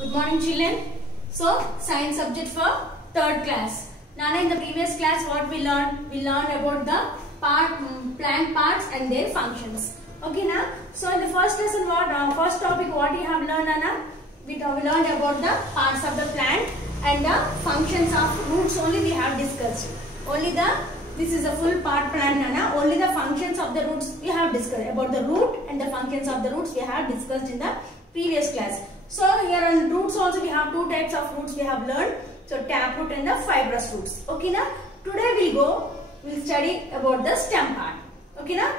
Good morning, children. So, science subject for 3rd class. Nana, in the previous class, what we learned? We learned about the plant parts and their functions. Okay, na? So, in the first lesson, first topic, what you have learned, Nana? We learned about the parts of the plant and the functions of roots. Only we have discussed. This is a full part plant, Nana. Only the functions of the roots we have discussed. About the root and the functions of the roots we have discussed in the previous class. So here on roots also we have two types of roots we have learned. So taproot and the fibrous roots. Okay, na? Today we'll study about the stem part. Okay, na?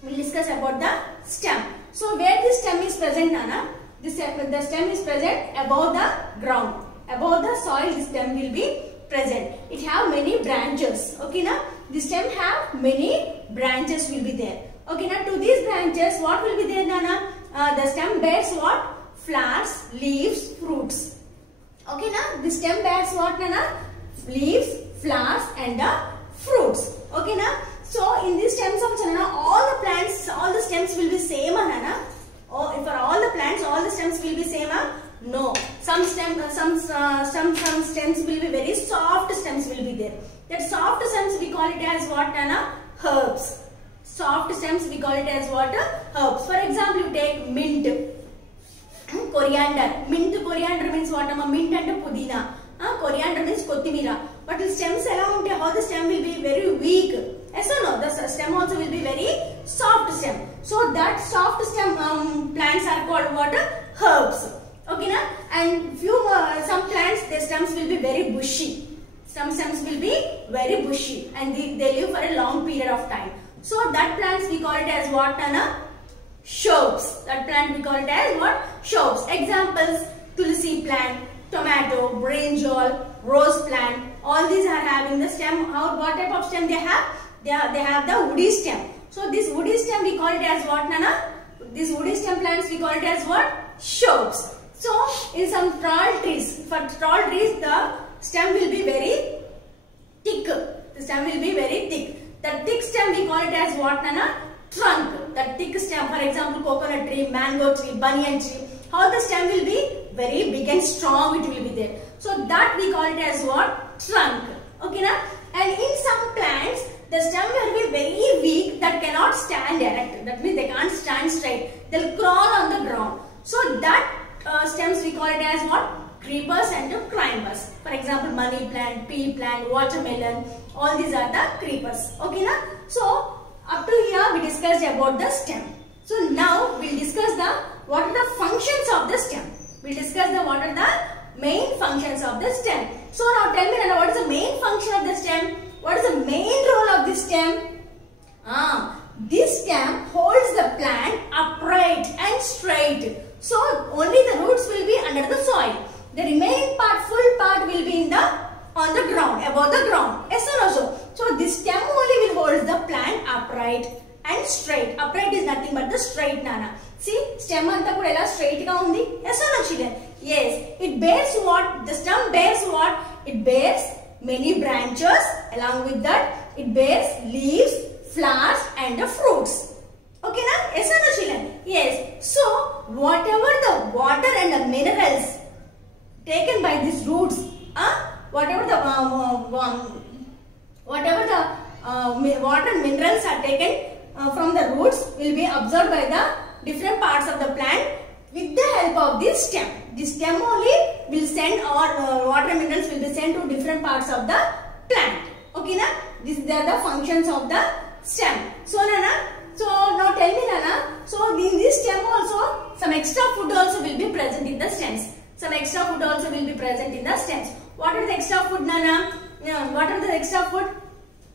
We'll discuss about the stem. So where this stem is present, Nana? The stem is present above the ground. Above the soil, the stem will be present. It have many branches. Okay, na? The stem have many branches will be there. Okay, na? To these branches, what will be there, Nana? The stem bears what? Flowers, leaves, fruits. Okay, na? The stem bears what, Nana? Leaves, flowers and the fruits. Okay, na? So in these stems of Nana, all the plants, all the stems will be same, Nana. Or for all the plants, all the stems will be same, no. Some stems will be very soft stems will be there. That soft stems we call it as what, Nana? Herbs. Soft stems we call it as what? Herbs. For example, you take mint, coriander. Mint coriander means what? Mint and pudina. Coriander means kotimira. But the stems around how the stem will be very weak. Yes or no? The stem also will be very soft stem. So that soft stem plants are called what? Herbs. Okay, na? And some plants, their stems will be very bushy. Some stems will be very bushy and they live for a long period of time. So that plants we call it as what, Nana? Shrubs. That plant we call it as what? Shrubs. Examples: tulsi plant, tomato, brinjal, rose plant. All these are having the stem. What type of stem they have? They have the woody stem. So this woody stem we call it as what, Nana? These woody stem plants we call it as what? Shrubs. So in some tall trees, for tall trees the stem will be very thick. The stem will be very thick. The thick stem we call it as what, Nana? Trunk. The thick stem, for example, coconut tree, mango tree, banyan tree. How the stem will be? Very big and strong it will be there. So that we call it as what? Trunk. Okay, na? And in some plants, the stem will be very weak that cannot stand erect. That means they can't stand straight. They'll crawl on the ground. So that stems we call it as what? Creepers and climbers. For example, money plant, pea plant, watermelon. All these are the creepers. Okay, na? So up to here we discussed about the stem. So now we'll discuss what are the functions of the stem. We'll discuss what are the main functions of the stem. So now tell me, Nana, what is the main function of the stem? What is the main role of the stem? This stem holds the plant upright and straight. So only the roots will be under the soil. The remaining part, full part will be on the ground, above the ground. Yes or no? So this stem only will hold the plant upright and straight. Upright is nothing but the straight, Nana. See, stem anta kuda ela straight ga undi. Yes or no, children? Yes. It bears what? The stem bears what? It bears many branches. Along with that, it bears leaves, flowers and the fruits. Okay, na? Yes or no, children? Yes. So whatever the water and the minerals taken by these roots, whatever the water and minerals are taken from the roots will be absorbed by the different parts of the plant with the help of this stem. This stem only will send water and minerals will be sent to different parts of the plant. Okay, na? These are the functions of the stem. So, Nana, so now tell me, Nana, so in this stem also some extra food also will be present in the stems. Some extra food also will be present in the stems. What are the extra food, Nana? What are the extra food?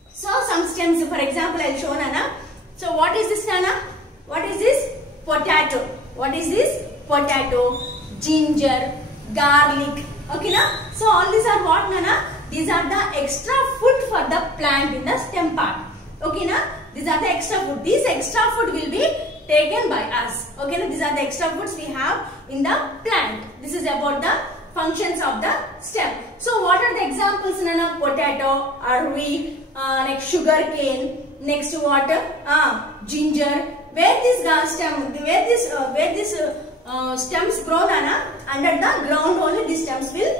So some stems, for example, I will show, Nana. So what is this, Nana? What is this? Potato. What is this? Potato, ginger, garlic. Okay, na? So all these are what, Nana? These are the extra food for the plant in the stem part. Okay, na? These are the extra food. These extra food will be taken by us. Okay, na? These are the extra foods we have in the plant. This is about the functions of the stem. So what are the examples, Nana? Potato, arvi, next sugar cane, next water, ginger. Where this stems grow, Nana? under the ground only these stems will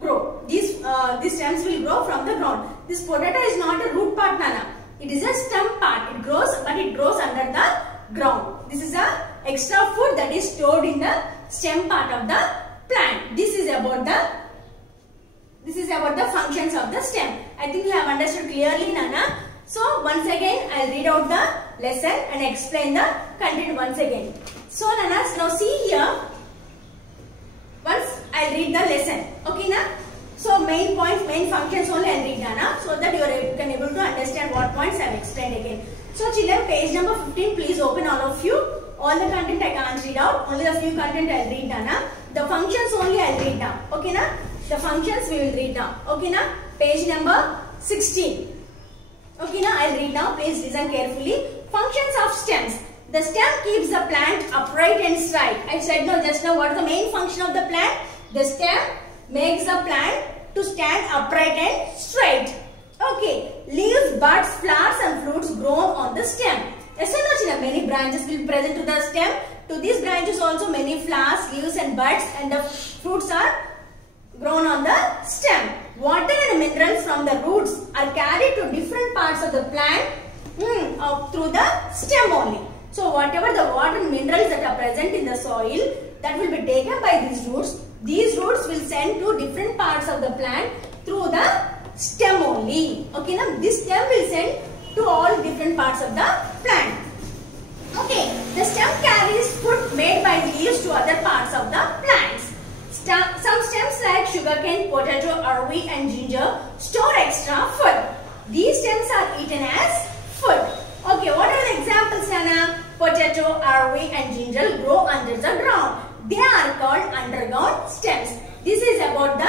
grow. These stems will grow from the ground. This potato is not a root part, Nana. It is a stem part. It grows, but it grows under the ground. This is a extra food that is stored in the stem part of the plant. This is about the functions of the stem. I think you have understood clearly, Nana. So once again, I'll read out the lesson and explain the content once again. So Nanas, now see here. Once I'll read the lesson. Okay, na? So main points, main functions only I'll read, Nana, so that you can able to understand what points I've explained again. So children, page number 15, please open all of you. All the content I can't read out. Only the few content I'll read, Nana. The functions only I'll read now. Okay, na? The functions we will read now. Okay, na? Page number 16. Okay, now I'll read now. Please listen carefully. Functions of stems. The stem keeps the plant upright and straight. I said no just now. What is the main function of the plant? The stem makes the plant to stand upright and straight. Okay. Leaves, buds, flowers and fruits grow on the stem. Yes or no, children? Many branches will be present to the stem. To these branches also many flowers, leaves and buds and the fruits are grown on the stem. Water and minerals from the roots are carried to different parts of the plant through the stem only. So whatever the water and minerals that are present in the soil, that will be taken by these roots. These roots will send to different parts of the plant through the stem only. Okay, now this stem will send to all different parts of the plant. Okay, the stem carries food made by leaves to other parts of the plants. Some stems like sugarcane, potato, arvi and ginger store extra food. These stems are eaten as food. Okay, what are the examples, Nana? Potato, arvi and ginger grow under the ground. They are called underground stems. This is about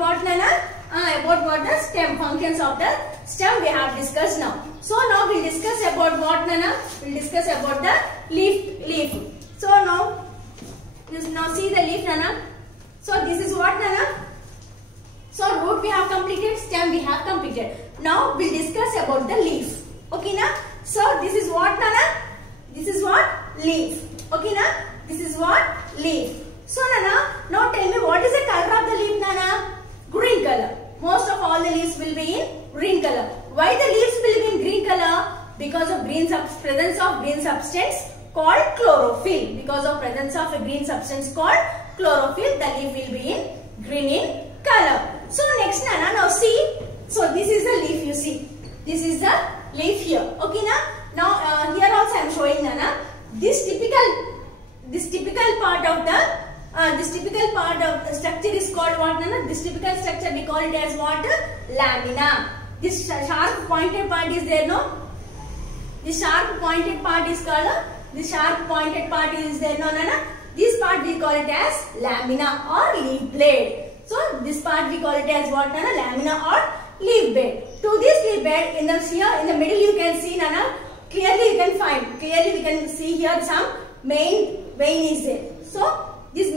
what, Nana? About what the stem functions of the stem we have discussed now. So now we'll discuss about what, Nana? We'll discuss about the leaf. So now see the leaf, Nana. So this is what, Nana? So root we have completed, stem we have completed. Now we'll discuss about the leaf. Okay, na? So this is what, Nana? This is what? Leaf. Okay, na? This is what? Leaf. So Nana, now tell me what is the color of the leaf, Nana? Green color. Most of all the leaves will be in green color. Why the leaves will be in green color? Because of presence of green substance called chlorophyll. Because of presence of a green substance called chlorophyll, the leaf will be in green in color. So next, Nana, now see. So this is the leaf, you see. This is the leaf here. Okay, na? Now here also I am showing, Nana. This typical part of the structure is called what, Nana? This typical structure we call it as what? Lamina. This sharp pointed part is there, no? This sharp pointed part is called. This sharp pointed part is there, no, Nana? This part we call it as lamina or leaf blade. So this part we call it as what, Nana? Lamina or leaf blade. To this leaf blade, in the middle you can see, Nana. Clearly we can see here some main vein is there. So this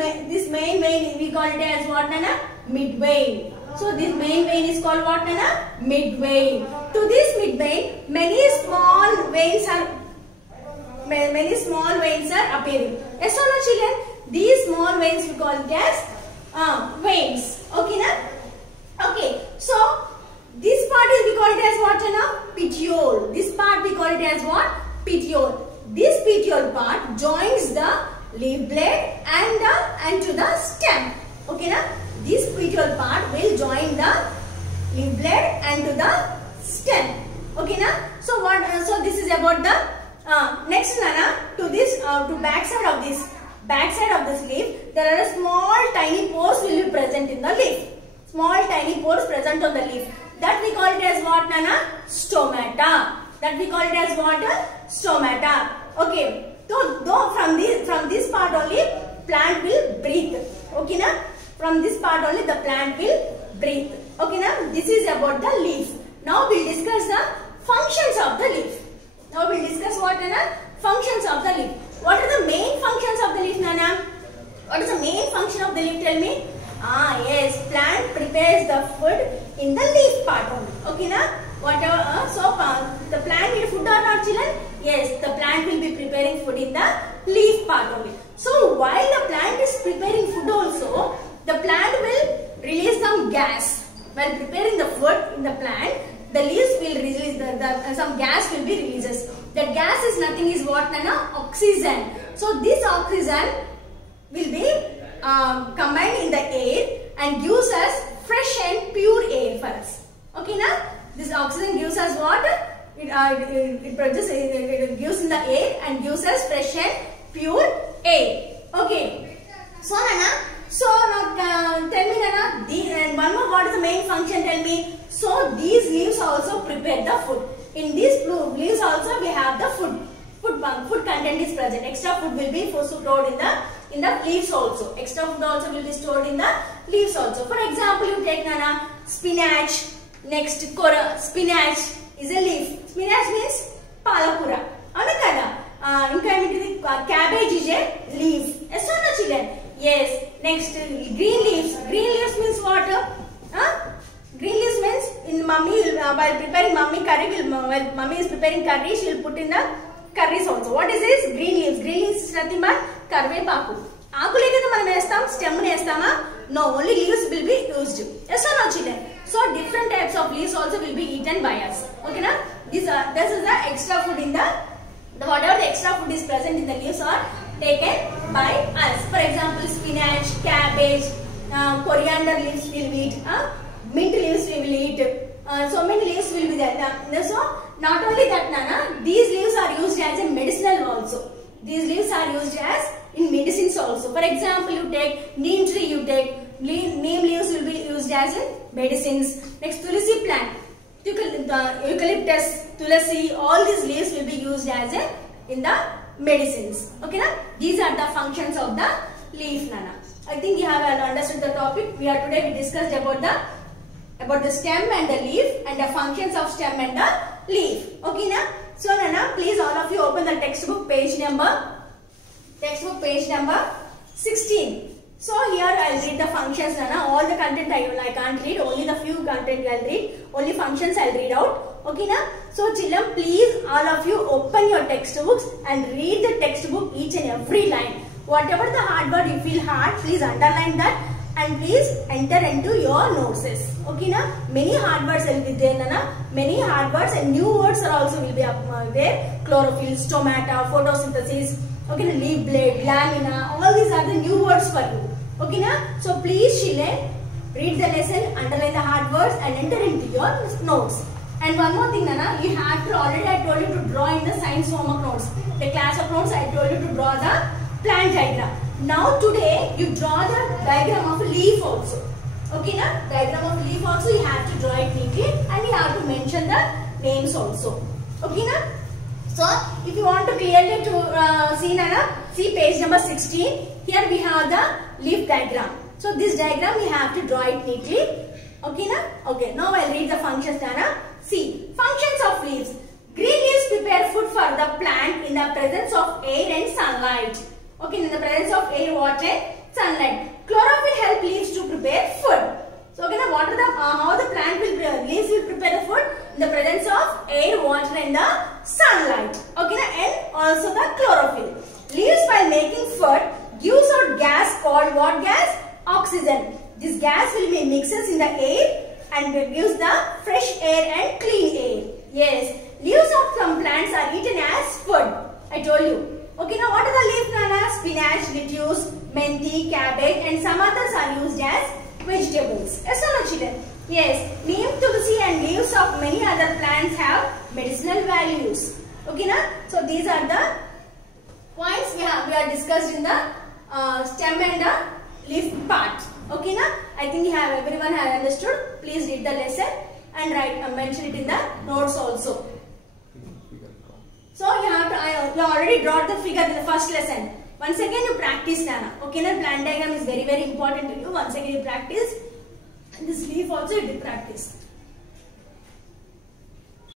main vein we call it as what, Nana? Mid vein. So this main vein is called what, Nana? Mid vein. To this mid vein, many small veins are appearing. Yes or no, children? These small veins we call it as veins. Okay, na? Okay. So this part is we call it as what, Nana? Petiole. This part we call it as what? Petiole. This petiole part joins the leaf blade and to the stem. Okay, na? This petiole part will join the leaf blade and to the stem. Okay, na? So what? So this is about the next, Nana. To this to backside of this leaf, there are small tiny pores will be present in the leaf. Small tiny pores present on the leaf. That we call it as what, Nana? Stomata. That we call it as what? Stomata. Okay. So from this part only plant will breathe. Okay, na? From this part only the plant will breathe. Okay, na? This is about the leaf. Now we'll discuss the functions of the leaf. Now we'll discuss what, Nana? Functions of the leaf. What are the main functions of the leaf, Nana? What is the main function of the leaf? Tell me. Yes, plant prepares the food in the leaf part only. Okay, na? Whatever. The plant will food or not, children? Yes, the plant will be preparing food in the leaf part only. So while the plant is preparing food also, the plant will release some gas. While preparing the food in the plant, the leaves will release some gas will be releases. That gas is nothing is what, Nana? Oxygen. So this oxygen will be combined in the air and gives us fresh and pure air for us. Okay, na? This oxygen gives us what? It produces, it gives in the air and gives us fresh and pure air. Okay. So, Nana, now tell me, Nana, and one more, what is the main function? Tell me. So, these leaves also prepare the food. In these leaves also we have the food content is present. Extra food will be stored in the leaves also. Extra food also will be stored in the leaves also. For example, you take, Nana, spinach. Next, spinach is a leaf. Spinach means palakura. Cabbage is a leaf. Yes or no, children? Yes. Next, green leaves. Green leaves means what? Green leaves means in mummy, while preparing mummy curry, while mummy is preparing curry, she will put in the curries also. What is this? Green leaves. Green leaves is nothing but karvepaku. Aaku lekada manam estam, stem ni estama? No, only leaves will be used. Yes or no, children? So different types of leaves also will be eaten by us. Okay, na? This is the extra food in the whatever the extra food is present in the leaves are taken by us. For example, spinach, cabbage, coriander leaves we will eat, mint leaves we will eat. So many leaves will be there. So not only that, Nana, these leaves are used as a medicinal also. These leaves are used as in medicines also. For example, you take neem tree, you take neem leaves will be used as in medicines. Next, tulsi plant, eucalyptus, tulsi, all these leaves will be used as in the medicines. Okay, na? These are the functions of the leaf, Nana. I think you have understood the topic. We discussed about the stem and the leaf and the functions of stem and the leaf. Okay, na? So, Nana, please all of you open the textbook page number 16. So here I will read the functions, Nana. All the content I can't read. Only the few content I will read. Only functions I will read out. Okay, na? So children, please all of you open your textbooks and read the textbook each and every line. Whatever the hard word you feel hard, please underline that and please enter into your notes. Okay, na? Many hard words will be there, Nana. Many hard words and new words are also will be there. Chlorophyll, stomata, photosynthesis. Okay, leaf blade, lamina, all these are the new words for you. Okay, na? So please, children, read the lesson, underline the hard words and enter into your notes. And one more thing, Nana, you have to, already I told you to draw in the science homework notes. The class of notes, I told you to draw the plant diagram. Now today, you draw the diagram of a leaf also. Okay, na? Diagram of leaf also, you have to draw it neatly and you have to mention the names also. Okay, na? So, if you want to clearly see, Nana, see page number 16. Here we have the leaf diagram. So, this diagram we have to draw it neatly. Okay, na? Okay, now I will read the functions, Nana. See, functions of leaves. Green leaves prepare food for the plant in the presence of air and sunlight. Okay, in the presence of air, water and sunlight. Chlorophyll help leaves to prepare food. So, okay, now what are how the plant will leaves will prepare the food in the presence of air, water and the sunlight. Okay, now, and also the chlorophyll. Leaves while making food gives out gas called what gas? Oxygen. This gas will be mixes in the air and gives the fresh air and clean air. Yes, leaves of some plants are eaten as food. I told you. Okay, now what are the leaves, Nana? Spinach, lettuce, menthi, cabbage and some others are used as vegetables. Yes or no, children? Yes, neem, tulsi and leaves of many other plants have medicinal values. Okay, na? So these are the points we are discussed in the stem and the leaf part. Okay, na? I think everyone has understood. Please read the lesson and mention it in the notes also. So you already drawn the figure in the first lesson. Once again you practice, Nana. Okay, na? Plant diagram is very important to you. Once again you practice. And this leaf also you did practice.